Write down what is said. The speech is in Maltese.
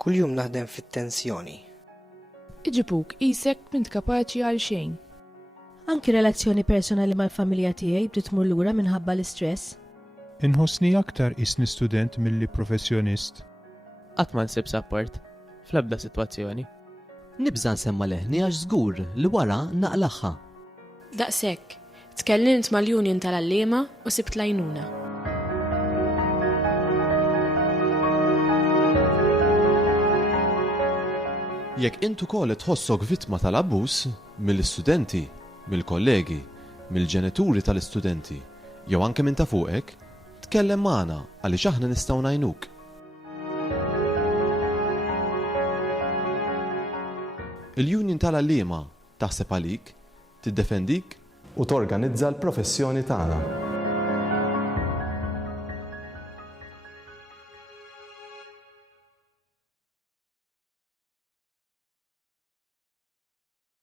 كل يوم naħdem fit-tensjoni. Iġibuk isek mint kapaċi għal xejn. Anki relazzjoni personali mal-familja tiegħi bdiet tmur lura minħabba l-istress. Inħossni aktar isni student milli professjonist. Qatt ma nsib support fl-ebda sitwazzjoni. Nibża nsemma leħni għax żgur li wara naqlaħħa. Daqshekk, tkellimt mal-Union tal-Allima u sibt lajnuna. Jekk intu kol tħossok vittma tal-abbuż mill-istudenti, mill-kollegi, mill-ġenituri tal-istudenti, jew anke minn ta' fuqek, tkellem magħna għaliex aħna nistgħu ngħinuk. Il-Union tal-Allima taħseb għalik, tiddefendik u torganizza l-professjoni tagħna.